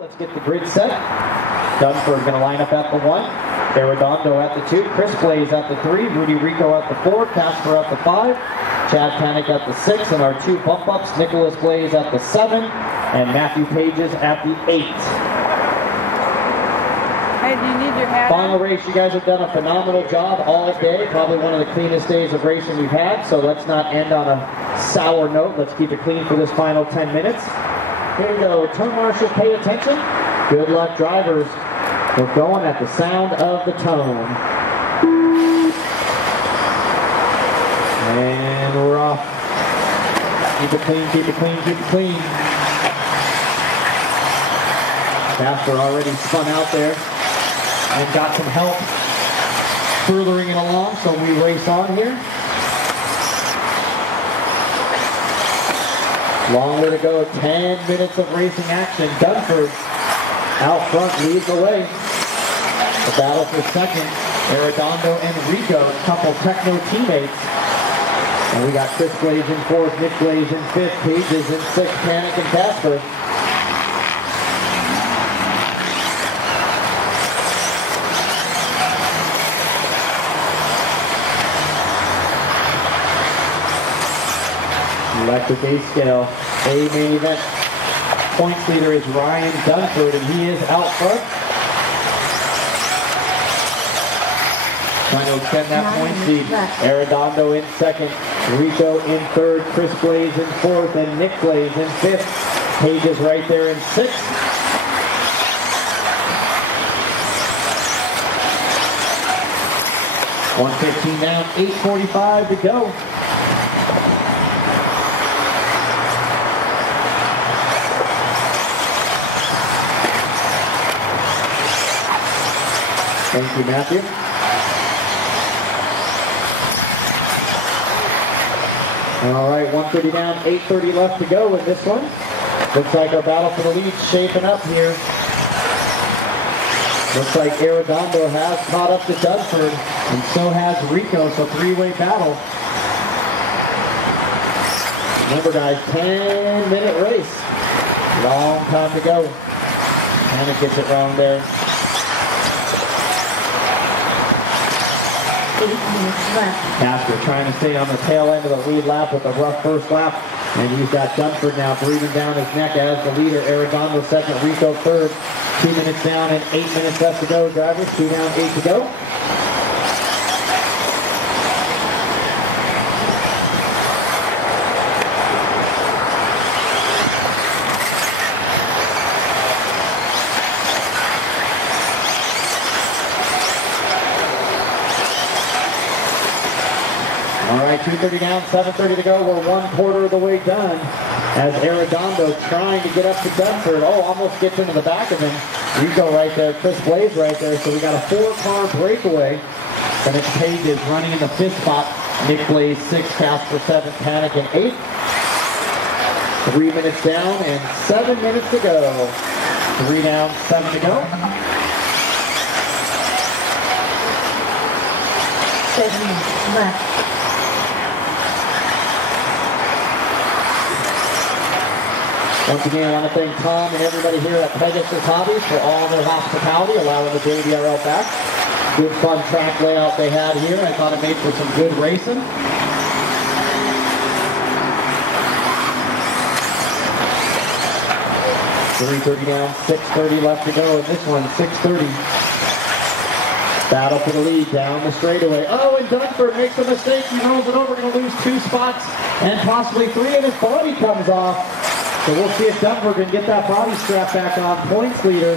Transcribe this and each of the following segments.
Let's get the grid set. Dunsford going to line up at the 1. Arredondo at the 2. Chris Blais at the 3. Rudy Rico at the 4. Casper at the 5. Chad Panic at the 6. And our 2 bump-ups, Nicholas Blais at the 7. And Matthew Pages at the 8. Hey, do you need your hat Final on? race, you guys have done a phenomenal job all day. Probably one of the cleanest days of racing we've had. So let's not end on a sour note. Let's keep it clean for this final 10 minutes. Here we go. Turn marshals, pay attention. Good luck, drivers. We're going at the sound of the tone. And we're off. Keep it clean, keep it clean, keep it clean. Casper already spun out there and got some help furthering it along, so we race on here. Long way to go, 10 minutes of racing action. Dunsford out front leads the way. The battle for second, Arredondo and Rico, a couple Techno teammates. And we got Chris Blais in 4th, Nick Blais in 5th, Pages in 6th, Panic and Casper. Electric A scale, A main event. Points leader is Ryan Dunsford, and he is out front. Trying to extend that point lead. Arredondo in 2nd, Rico in 3rd, Chris Blais in 4th, and Nick Blais in 5th. Pages right there in 6th. .115 down, 8:45 to go. Thank you, Matthew. All right, 130 down, 8:30 left to go in this one. Looks like our battle for the lead shaping up here. Looks like Arredondo has caught up to Dunsford, and so has Rico, so 3-way battle. Remember guys, 10-minute race. Long time to go. Panic gets it wrong there. 8 minutes left. Casper trying to stay on the tail end of the lead lap with a rough first lap. And he's got Dunsford now breathing down his neck as the leader. Arredondo 2nd, Rico 3rd. 2 minutes down and 8 minutes left to go, drivers. 2 down, 8 to go. All right, 2:30 down, 7:30 to go. We're 1/4 of the way done as Arredondo trying to get up to Dunsford. Oh, almost gets into the back of him. Rico right there, Chris Blais right there. So we got a 4-car breakaway. And it's Pages running in the 5th spot. Nick Blais 6th, Casper 7th, Panic in 8th. 3 minutes down and 7 minutes to go. 3 down, 7 to go. 7 minutes left. Once again, I want to thank Tom and everybody here at Pegasus Hobbies for all their hospitality, allowing the JBRL back. Good fun track layout they had here. I thought it made for some good racing. .330 down, 6:30 left to go in this one, 6:30. Battle for the lead down the straightaway. Oh, and Dunsford makes a mistake. He rolls it over, going to lose 2 spots and possibly 3, and his body comes off. So we'll see if Dunsford can get that body strap back on. Points leader.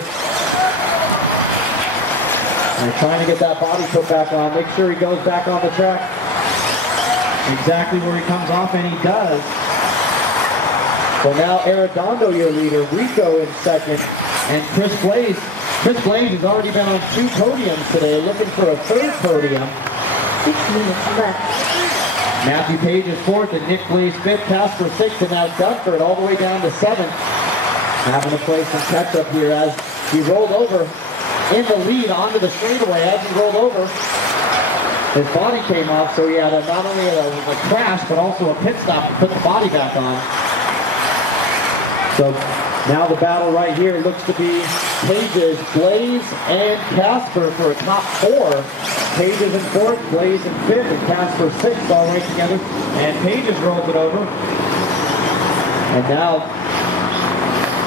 And trying to get that body put back on. Make sure he goes back on the track. Exactly where he comes off, and he does. So now Arredondo, your leader. Rico in 2nd. And Chris Blais. Chris Blais has already been on 2 podiums today, looking for a 3rd podium. 6 minutes left. Matthew Page is 4th, and Nick Blais 5th, Casper 6th, and now Dunsford all the way down to 7th. Having to play some catch up here as he rolled over in the lead onto the straightaway. As he rolled over, his body came off, so he had not only a crash, but also a pit stop to put the body back on. So Now the battle right here looks to be Pages, Blais, and Casper for a top 4. Pages in 4th, Blais in 5th, and Casper 6th, all right together. And Pages rolls it over. And now,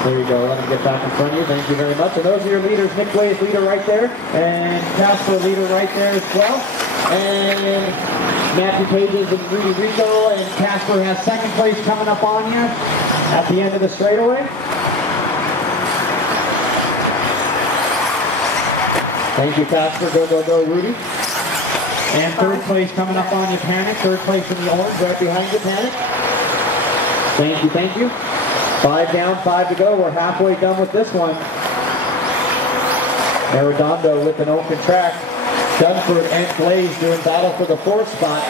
there you go. Let him get back in front of you. Thank you very much. And those are your leaders. Nick Blais, leader right there. And Casper, leader right there as well. And Matthew Pages and Rudy Rico. And Casper has 2nd place coming up on you at the end of the straightaway. Thank you, Casper. Go, go, go, Rudy. And 3rd place coming up on you, Panic. 3rd place in the orange, right behind you, Panic. Thank you, thank you. 5 down, 5 to go. We're halfway done with this one. Arredondo with an open track. Dunford and Blais doing battle for the 4th spot.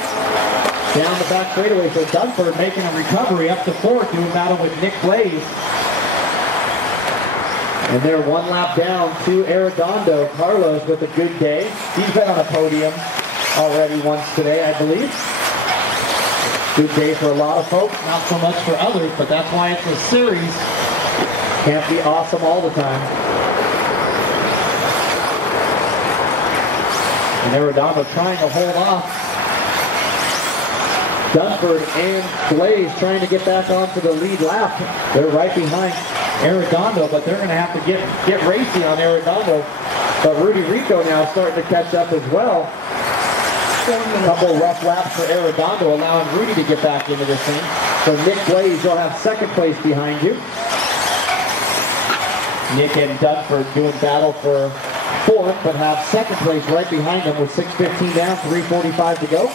Down the back straightaway, so Dunford making a recovery up to 4th, doing battle with Nick Blais. And they're 1 lap down to Arredondo. Carlos with a good day. He's been on a podium already once today, I believe. Good day for a lot of folks, not so much for others, but that's why it's a series. Can't be awesome all the time. And Arredondo trying to hold off Dunford and Blais trying to get back onto the lead lap. They're right behind Arredondo, but they're going to have to get racy on Arredondo. But Rudy Rico now starting to catch up as well. A couple rough laps for Arredondo, allowing Rudy to get back into this thing. So Nick Blais, you'll have 2nd place behind you. Nick and Dunford doing battle for 4th, but have 2nd place right behind them with 6:15 down, 3:45 to go.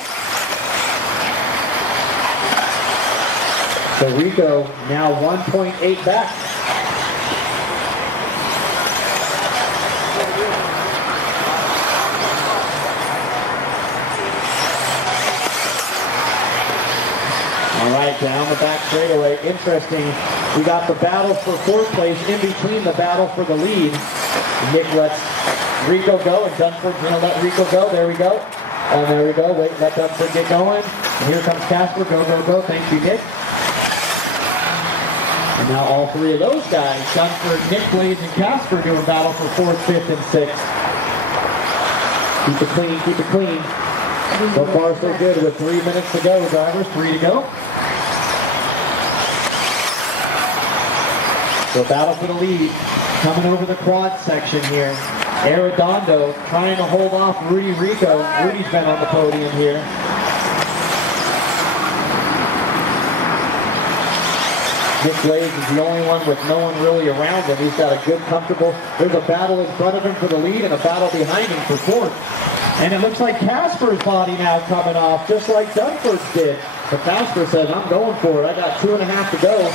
So Rico now 1.8 back. All right, down the back straightaway. Interesting. We got the battle for 4th place in between the battle for the lead. Nick lets Rico go, and Dunford's going to let Rico go. There we go. And there we go. Wait, let Dunford get going. And here comes Casper. Go, go, go. Thank you, Nick. And now all 3 of those guys, Dunford, Nick Blais, and Casper, doing battle for 4th, 5th, and 6th. Keep it clean, keep it clean. So far, so good with 3 minutes to go, drivers. 3 to go. So battle for the lead. Coming over the quad section here. Arredondo trying to hold off Rudy Rico. Rudy's been on the podium here. Nick Blais is the only one with no one really around him. He's got a good, comfortable... There's a battle in front of him for the lead and a battle behind him for 4th. And it looks like Casper's body now coming off, just like Dunford's did. But Casper says, I'm going for it. I got 2.5 to go.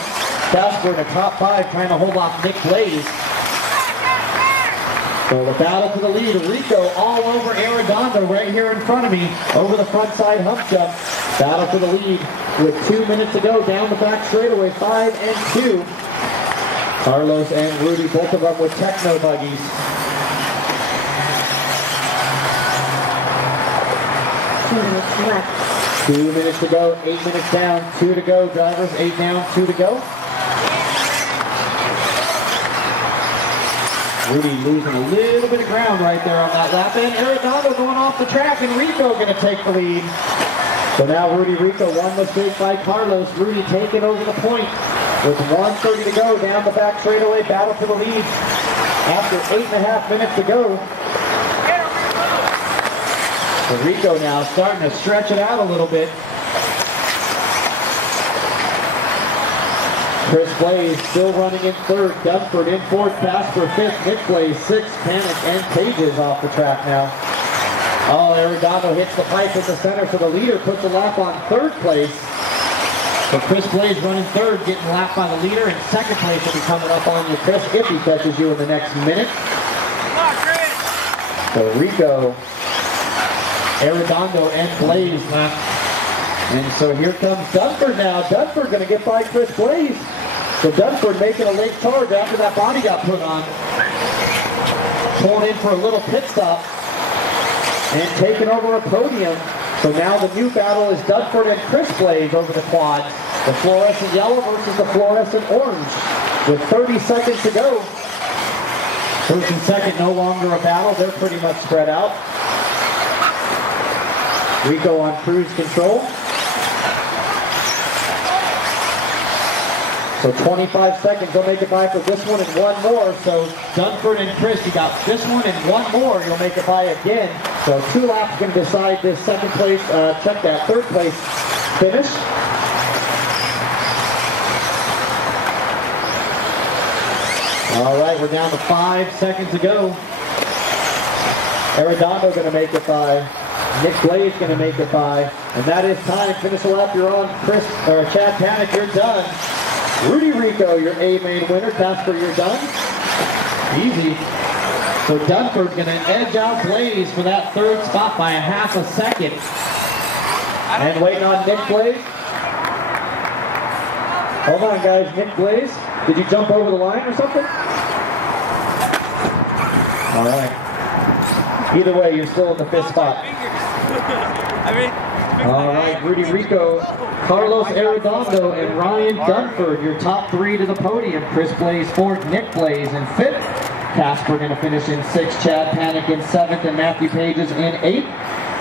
Casper in the top 5 trying to hold off Nick Blais. So the battle for the lead. Rico all over Arredondo right here in front of me. Over the front side hump jump. Battle for the lead with 2 minutes to go down the back straightaway. 5 and 2. Carlos and Rudy, both of them with techno buggies. 2 minutes left. 2 minutes to go, 8 minutes down, 2 to go, drivers, 8 down, 2 to go. Rudy losing a little bit of ground right there on that lap. And Arredondo going off the track, and Rico going to take the lead. So now Rudy Rico, one mistake by Carlos. Rudy taking over the point with 1:30 to go down the back straightaway. Battle for the lead after 8.5 minutes to go. So Rico now starting to stretch it out a little bit. Chris Blais still running in 3rd. Dunford in 4th. Casper 5th. Nick Blais 6th. Panic and Pages off the track now. Oh, Arredondo hits the pipe in the center, so the leader puts a lap on 3rd place. So Chris Blais running 3rd, getting lapped by the leader, and 2nd place will be coming up on you, Chris, if he catches you in the next minute. So Rico, Arredondo, and Blais left. And so here comes Dunford now. Dunford going to get by Chris Blais. So Dunford making a late charge after that body got put on. Pulling in for a little pit stop. And taking over a podium. So now the new battle is Dunford and Chris Blais over the quad. The fluorescent yellow versus the fluorescent orange. with 30 seconds to go. First and second no longer a battle. They're pretty much spread out. Rico on cruise control. So 25 seconds, they'll make it by for this one and one more. So Dunford and Chris, you got this one and one more, you'll make it by again. So 2 laps can decide this second place, check that third place finish. All right, we're down to 5 seconds to go. Arredondo going to make it by. Nick Blais going to make it by. And that is time. Finish the lap you're on. Chris, or Chad Panic, you're done. Rudy Rico, your A main winner. Casper, you're done. Easy. So Dunford's going to edge out Blais for that third spot by a half a second. And waiting on Nick Blais. Hold on, guys. Nick Blais. Did you jump over the line or something? All right. Either way, you're still in the 5th spot. All right, Rudy Rico, Carlos Arredondo, and Ryan Dunford, your top 3 to the podium. Chris Blais 4th, Nick Blais in 5th. Casper going to finish in 6th, Chad Panic in 7th, and Matthew Page is in 8th.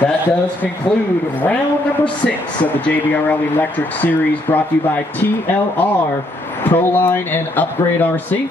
That does conclude round number 6 of the JBRL Electric Series, brought to you by TLR, Proline, and Upgrade RC.